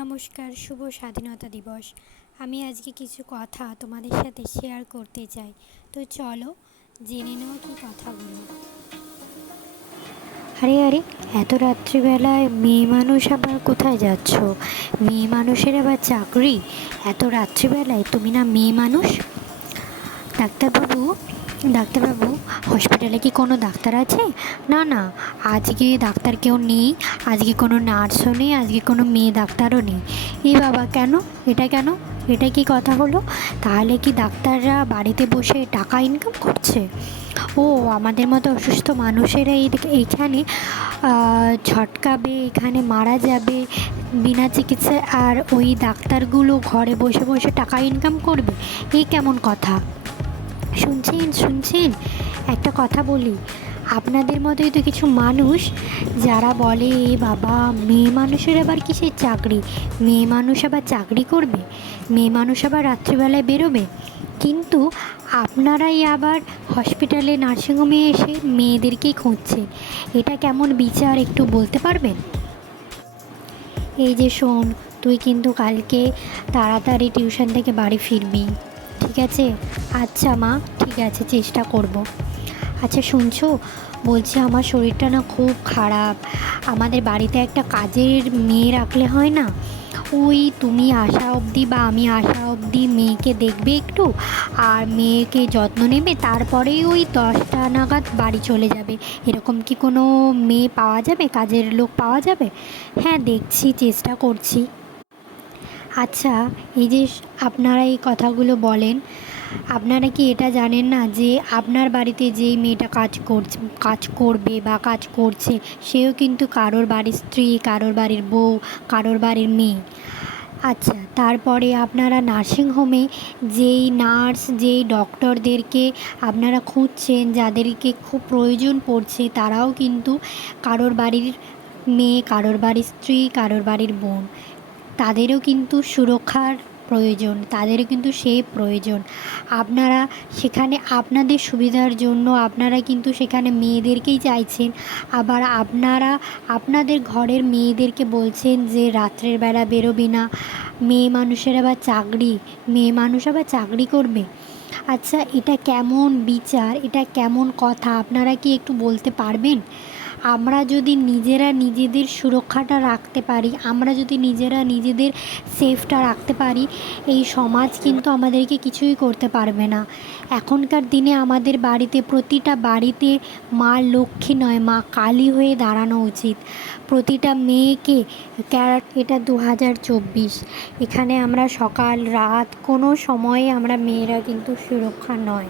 নমস্কার, শুভ স্বাধীনতা দিবস। আমি আজকে কিছু কথা তোমাদের সাথে শেয়ার করতে চাই। তো চলো জেনে নেওয়া কী কথাগুলো। আরে আরে, এত রাত্রিবেলায় মেয়ে মানুষ আবার কোথায় যাচ্ছ? মেয়ে মানুষের আবার চাকরি এত রাত্রিবেলায়? তুমি না মেয়ে মানুষ? ডাক্তারবাবু, ডাক্তারবাবু, হসপিটালে কি কোনো ডাক্তার আছে? না না, আজকে ডাক্তার কেউ নেই, আজকে কোনো নার্সও নেই, আজকে কোনো মেয়ে ডাক্তারও নেই। এ বাবা, কেন? এটা কেন? এটা কি কথা হলো? তাহলে কি ডাক্তাররা বাড়িতে বসে টাকা ইনকাম করছে? ও, আমাদের মতো অসুস্থ মানুষেরা এইখানে ঝটকাবে, এখানে মারা যাবে বিনা চিকিৎসায়, আর ওই ডাক্তারগুলো ঘরে বসে বসে টাকা ইনকাম করবে? এই কেমন কথা? শুনছেন, একটা কথা বলি। আপনাদের মতোই তো কিছু মানুষ যারা বলে, এ বাবা, মেয়ে মানুষের আবার কিসের চাকরি? মেয়ে মানুষ আবার চাকরি করবে? মেয়ে মানুষ আবার রাত্রিবেলায় বেরোবে? কিন্তু আপনারাই আবার হসপিটালে, নার্সিংহোমে এসে মেয়েদেরকেই খুঁজছেন। এটা কেমন বিচার একটু বলতে পারবেন? এই যে শোন, তুই কিন্তু কালকে তাড়াতাড়ি টিউশন থেকে বাড়ি ফিরবি, ঠিক আছে? আচ্ছা মা, ঠিক আছে, চেষ্টা করব। আচ্ছা শুনছো, বলছি আমার শরীরটা না খুব খারাপ। আমাদের বাড়িতে একটা কাজের মেয়ে রাখলে হয় না? ওই তুমি আসা অবধি বা আমি আসা অবধি মেয়েকে দেখবে একটু, আর মেয়েকে যত্ন নেবে, তারপরেই ওই 10টা নাগাদ বাড়ি চলে যাবে। এরকম কি কোনো মেয়ে পাওয়া যাবে, কাজের লোক পাওয়া যাবে? হ্যাঁ, দেখছি, চেষ্টা করছি। আচ্ছা, এই যে আপনারা এই কথাগুলো বলেন, আপনারা কি এটা জানেন না যে আপনার বাড়িতে যেই মেয়েটা কাজ করবে বা কাজ করছে, সেও কিন্তু কারোর বাড়ির স্ত্রী, কারোর বাড়ির বউ, কারোর বাড়ির মেয়ে? আচ্ছা, তারপরে আপনারা নার্সিংহোমে যেই নার্স, যেই ডক্টরদেরকে আপনারা খুঁজছেন, যাদেরকে খুব প্রয়োজন পড়ছে, তারাও কিন্তু কারোর বাড়ির মেয়ে, কারোর বাড়ির স্ত্রী, কারোর বাড়ির বোন। তাদেরও কিন্তু সুরক্ষার প্রয়োজন, তাদেরও কিন্তু সেই প্রয়োজন। আপনারা সেখানে আপনাদের সুবিধার জন্য আপনারা কিন্তু সেখানে মেয়েদেরকেই চাইছেন, আবার আপনারা আপনাদের ঘরের মেয়েদেরকে বলছেন যে রাত্রের বেলা বেরোবি না। মেয়ে মানুষের আবার চাকরি, মেয়ে মানুষ আবার চাকরি করবে? আচ্ছা, এটা কেমন বিচার, এটা কেমন কথা, আপনারা কি একটু বলতে পারবেন? আমরা যদি নিজেরা নিজেদের সুরক্ষাটা রাখতে পারি, আমরা যদি নিজেরা নিজেদের সেফটা রাখতে পারি, এই সমাজ কিন্তু আমাদেরকে কিছুই করতে পারবে না। এখনকার দিনে আমাদের বাড়িতে, প্রতিটা বাড়িতে মা লক্ষ্মী নয়, মা কালী হয়ে দাঁড়ানো উচিত। প্রতিটা মেয়েকে, এটা 2024, এখানে আমরা সকাল রাত কোনো সময়ে আমরা মেয়েরা কিন্তু সুরক্ষা নয়,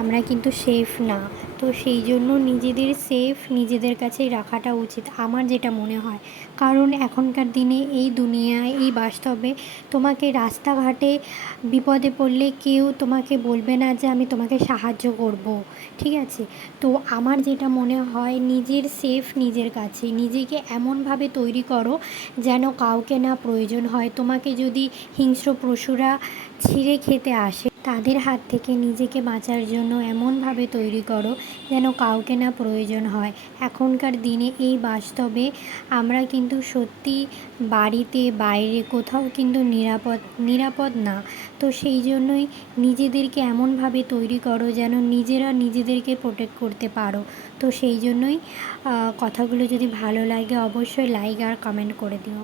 আমরা কিন্তু সেফ না। তো সেই জন্য নিজেদের সেফ নিজেদের কাছেই রাখাটা উচিত, আমার যেটা মনে হয়। কারণ এখনকার দিনে এই দুনিয়ায়, এই বাস্তবে, তোমাকে রাস্তাঘাটে বিপদে পড়লে কেউ তোমাকে বলবে না যে আমি তোমাকে সাহায্য করব, ঠিক আছে? তো আমার যেটা মনে হয়, নিজের সেফ নিজের কাছে, নিজেকে এমনভাবে তৈরি করো যেন কাউকে না প্রয়োজন হয়। তোমাকে যদি হিংস্র পশুরা ছিঁড়ে খেতে আসে, তাদের হাত থেকে নিজেকে বাঁচার জন্য এমনভাবে তৈরি করো যেন কাউকে না প্রয়োজন হয়। এখনকার দিনে এই বাস্তবে আমরা কিন্তু সত্যি বাড়িতে, বাইরে কোথাও কিন্তু নিরাপদ না। তো সেই জন্যই নিজেদেরকে এমনভাবে তৈরি করো যেন নিজেরা নিজেদেরকে প্রোটেক্ট করতে পারো। তো সেই জন্যই কথাগুলো যদি ভালো লাগে অবশ্যই লাইক আর কমেন্ট করে দিও।